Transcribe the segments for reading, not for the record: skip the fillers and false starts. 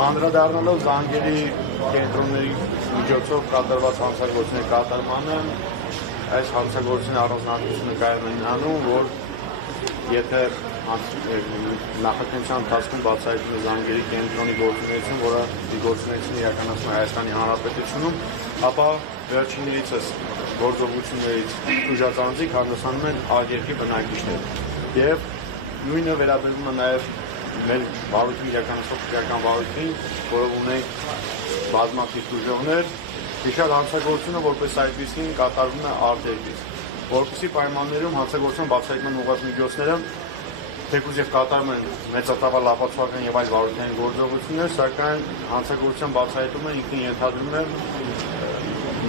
Անդրադառնալով զանգերի կենտրոնների միջոցով կատարված հանցագործությունների կատարմանը, այս հանցագործությունների առանձնահատկությունը կայանում է նրանում, որ եթե նախաքննության ընթացքում բացահայտվում է զանգերի կենտրոնի գործունեություն, որը գործունեություն իրականացնում է Հայաստանի Հանրապետությունում, ապա վերջիններիցս գործողություններից ուժածանձիկ հանդիսանում են այլ երկրի բնակիչներ։ Եվ նույնը վերաբերվում է նաև մեր վարույթի իրականացող քրեական վարույթին, որով ունենք բազմաթիվ ուժողներ, հիշալ հանցագործությունը որպես այդպիսին կատարվում է արտերկրից։ Որպեսզի պայմաններում հանցագործության բացահայտման ուղղված միջոցները թեկուզ եւ կատարում են մեծատավալ ապացուցական եւ այլ վարույթային գործողություններ, սակայն հանցագործության բացահայտումը ինքնին ենթադրում է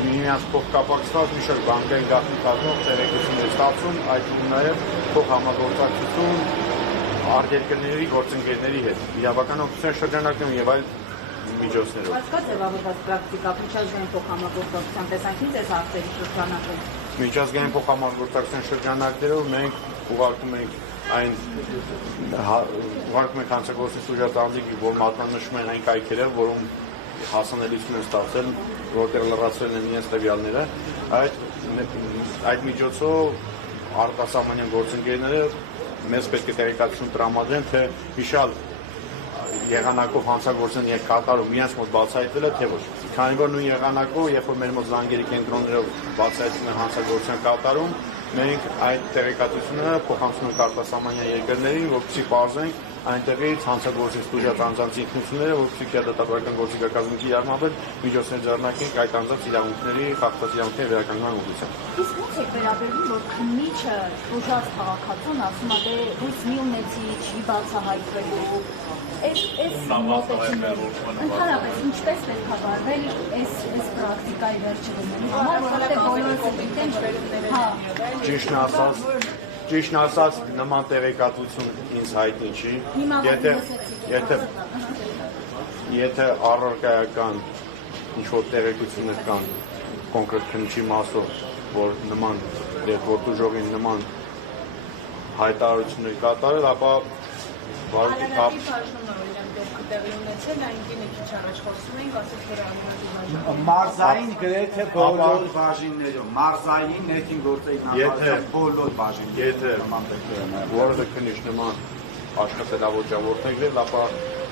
միմյանց փոխկապակցված մի շարք բանկային գաղտնի կազմող տեղեկությունների ստացում, այդ թվում նաեւ փոխհամագործակցություն արտերկրների գործընկերների հետ, իրավական օգնության շրջանակներում եւ այլ միջոցներով։ Հասկաց ձևավորված պրակտիկա միջազգային փոխհամագործակցության տեսանկյունից այս հարցերի շրջանակում։ Միջազգային փոխհամագործակցության շրջանակներով մենք ուղարկում ենք հանցագործի ուժածանձիկ, որ մատնանշում են այն կայքերը, որում հասանելիություն են ստացել, որտեղ լրացրել են իրենց տվյալները, այդ միջոցով արտասահմանյան գործընկերները մեզ պետք է տեղեկատվություն տրամադրեն, թե հիշալ եղանակով հանցագործության կատարում իրենց մոտ բացահայտվել է, թե ոչ։ Քանի որ նույն եղանակով, երբ որ մեր մոտ զանգերի կենտրոններով բացահայտվում է հանցագործության կատարում, մենք այդ տեղեկատվությունը փոխանցում ենք արտասահմանյան երկրներին, որպեսզի պարզենք այնտեղից հանցագործի ստուդիա անձանց ինքնությունները, որպեսզի քրեատիվական գործիքակազմի իրավաբան միջոցներ ձեռնարկենք այդ անձանց իրավունքների, խախտված իրավունքների վերականգնման ուղղությամբ։ Իսկ ո՞նց է վերաբերվում, որ քննիչը ուժած քաղաքացուն ասում է, դե հույս մի ունեցի, չի բացահայտվելու։ Այս մոտեցումները ընդհանրապես ինչպես պետք է վարվել այս պրակտիկայի վերջերում, որտեղ բոլորը գիտեն, Ճիշտն ասած, նման տեղեկատվություն ինձ հայտնի չի, եթե առարկայական ինչ-որ տեղեկություններ կան կոնկրետ քննիչի մասով, որ նման դեպորտուժողին նման հայտարարություններ կատարել, ապա վարույթի կապ մարզային գրեթե բոլոր բաժիններում, մարզային ներքին գործիքներում բոլոր բաժիններում, որը քննիչ նման աշխատելավոճավորներ, ապա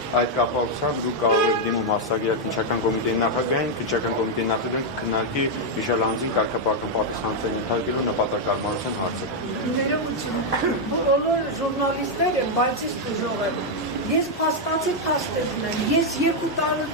այդ կապակցությամբ դուք կարող եք դիմում հասարակական քննչական կոմիտեի նախագահին, քննչական կոմիտեի նախագահին քննարկի հիշալ անձին կարգապահական պատասխանատվության ենթարկելու նպատակարարության հարցը։ Ներողություն, բոլոր ժուրնալիստները բացի ուժող են։ Ես փաստացի փաստեր ունեմ, ես 2 տարի